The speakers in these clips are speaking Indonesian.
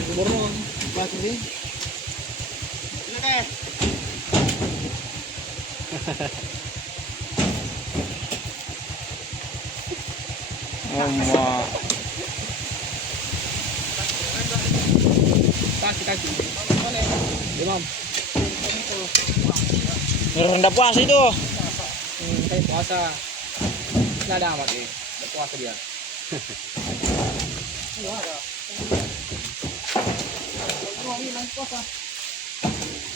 Dari gubernur. Pas ini. Silakan. Oma. Kaki. Imam. Ngerendah puasa itu. Kayak puasa. Nggak ada amat nih. Udah puasa dia. Nggak ada. Oh, ini masih puasa.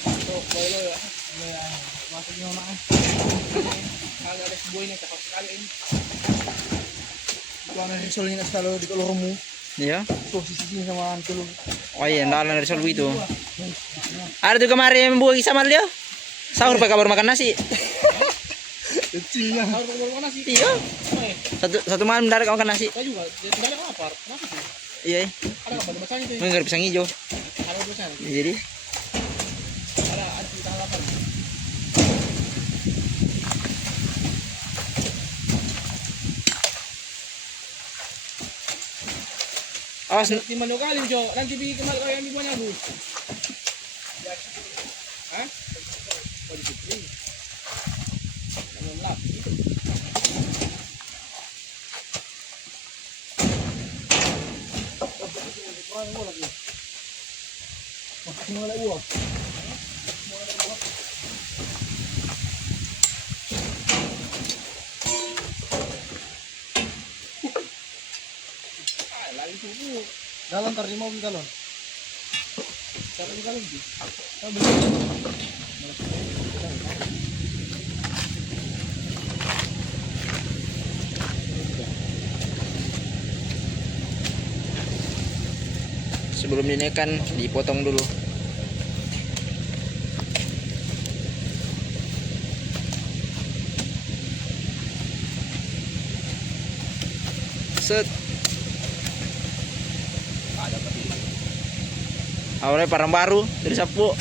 Tuh, boleh ya. Masuknya mana? Kalau ada sebuah ini cakep sekali ini. Warna risolnya selalu di kolormu. Iya. Tuh sisi sama tulung. Oh iya, ndalan dari Solbu itu. Ada tuh kemarin yang buah sama dia. Sahur pakai kabar makan nasi. Kecilnya. Harus makan nasi. Iya. Satu malam mendadak makan nasi. Saya juga. Tidak ada lapar. Kenapa sih? Iya. Ada apa? Masanya itu. Enggak pisang hijau. Ada tulisan. Jadi Ada tulisan lapar. awas Timbang 2 kali, Jo. Nanti bikin kembali kau yang dibuahnya, Bu. Hah? Oh, disiplin. Jangan lap. Semua lagi buah. Lagi subuh. Dalam tarik mobil galon. Tarik galon sih. sebelum dinaikkan dipotong dulu. Set. Awalnya parang baru dari sapu.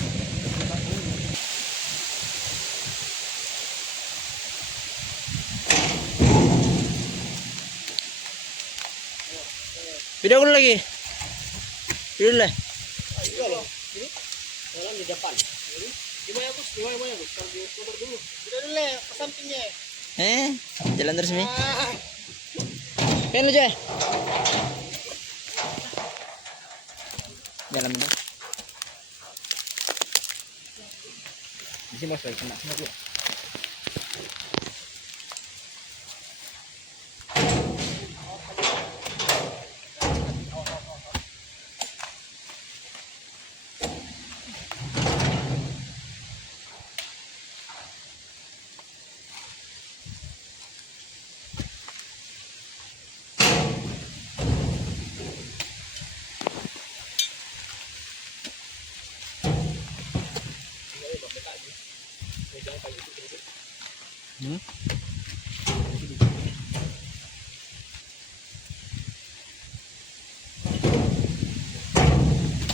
Video dulu lagi. Video dulu lah. Jalan di depan. Gimana Gus? Gimana Gus? Kalau di motor dulu. Tidak dulu le, ke sampingnya. Jalan terus nih. Kan aja. Jalan benar. Di sini masih kena semua tuh.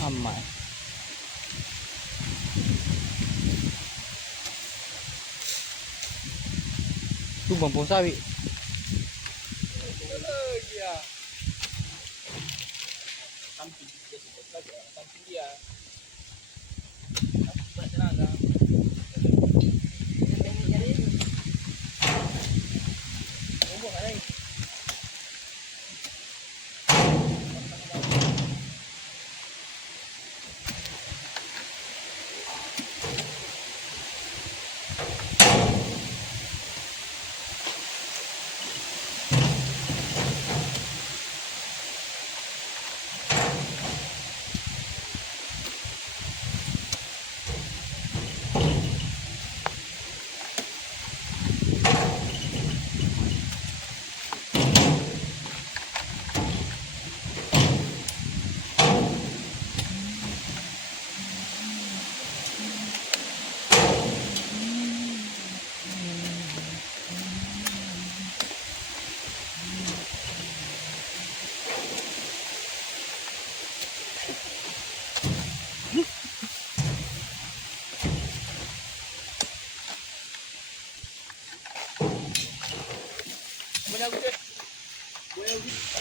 Aman. Tuh bambu sawi. Iya. Samping dia sebut lagi samping dia. Tenaga.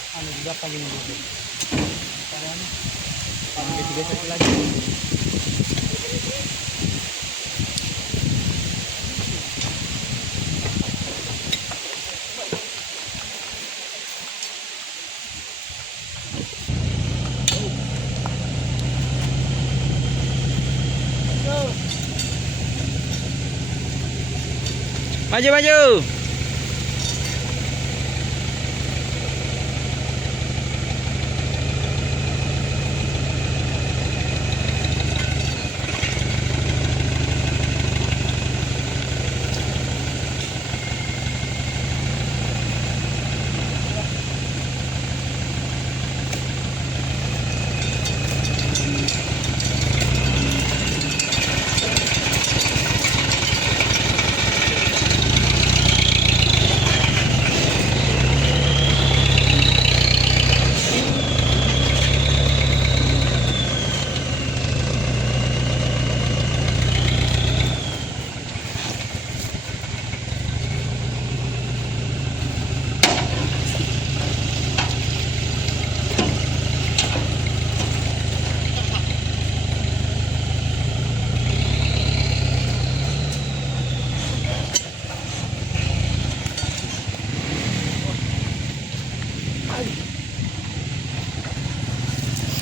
Anu juga paling gitu. Karena geser lagi. Maju maju.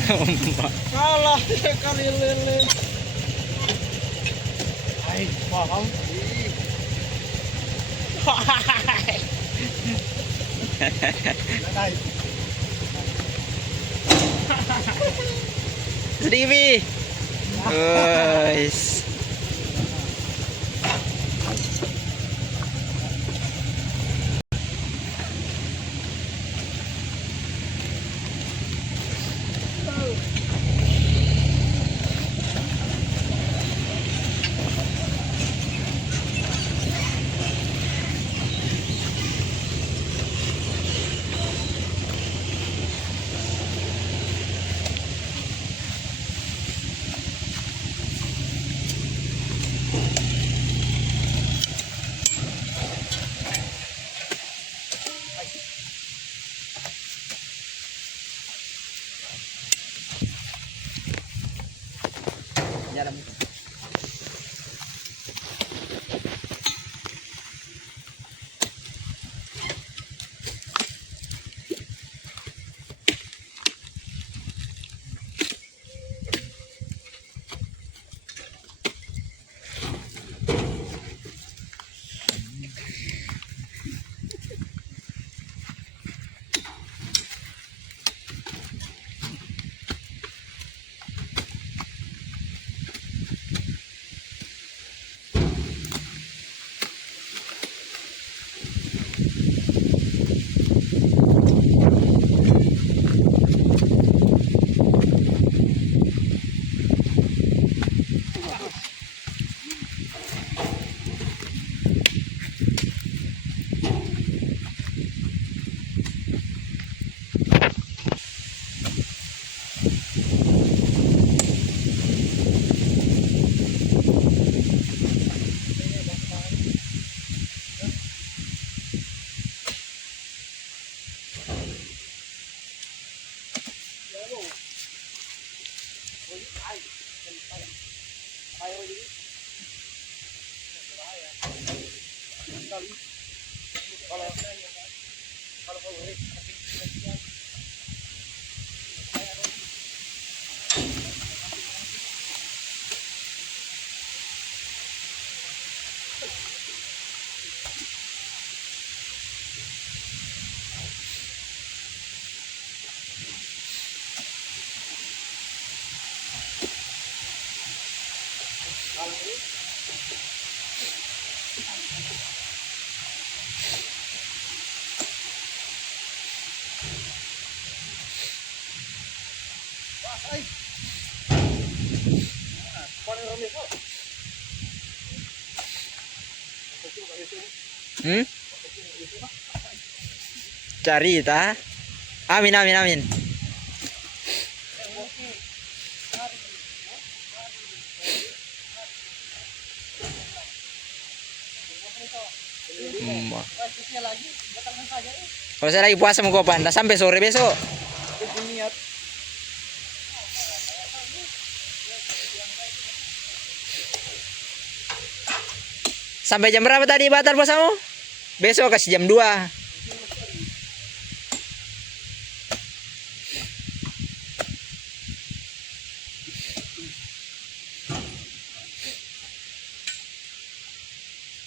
Kalah sekali lele. Hai, paham? Hai. Sedikit Bi. Guys. Jalan. Cari ta. Amin amin amin. Kalau saya lagi puasa mau kopan, dah sampai sore besok. Sampai jam berapa tadi batal puasamu? Besok kasih jam 2.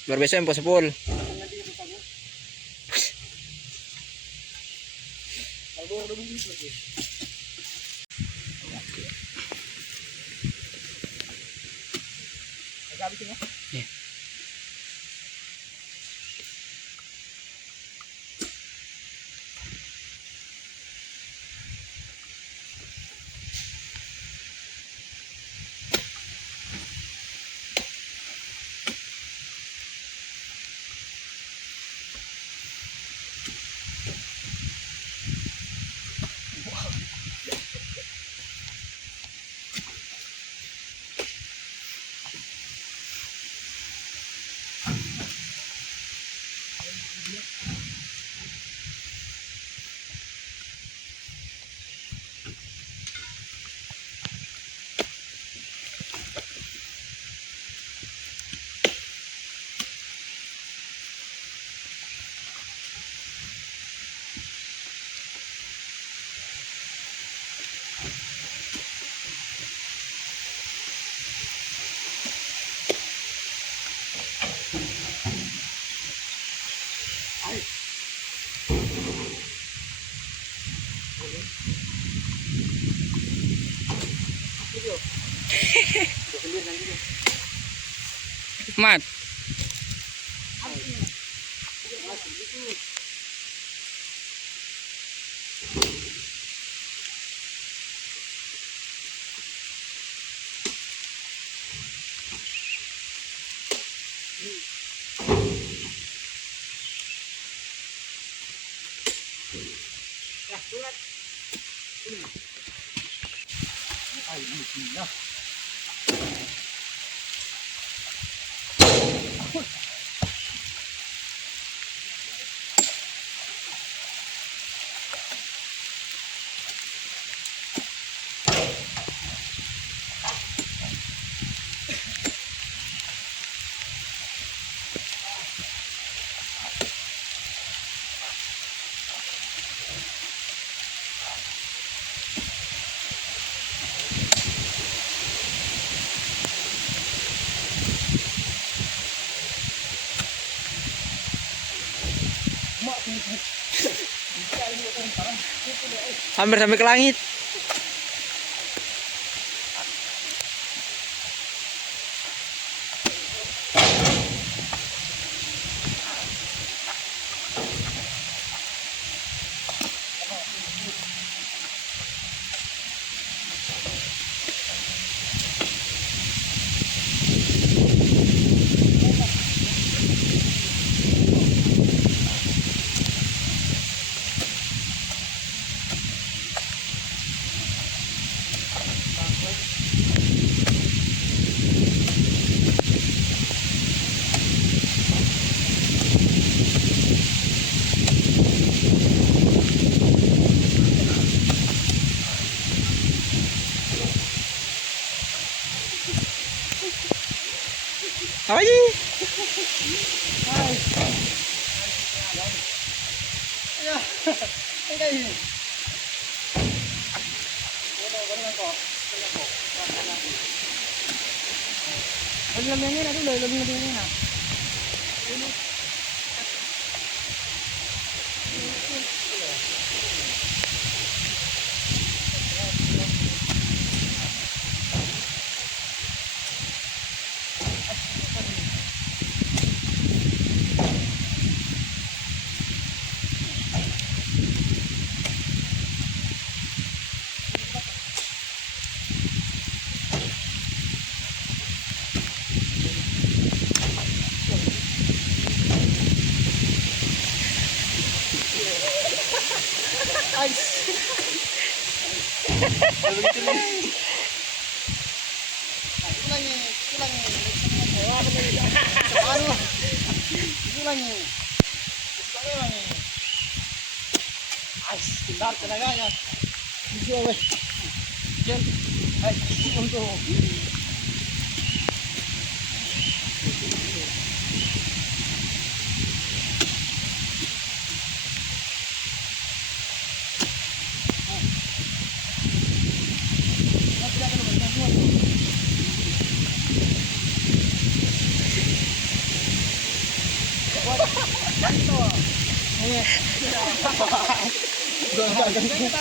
Baru besok yang puasa full. Iya. Mat. Hampir sampai ke langit. Apa sih? Lebih na dulu, lebih na. Ganito. Ganito.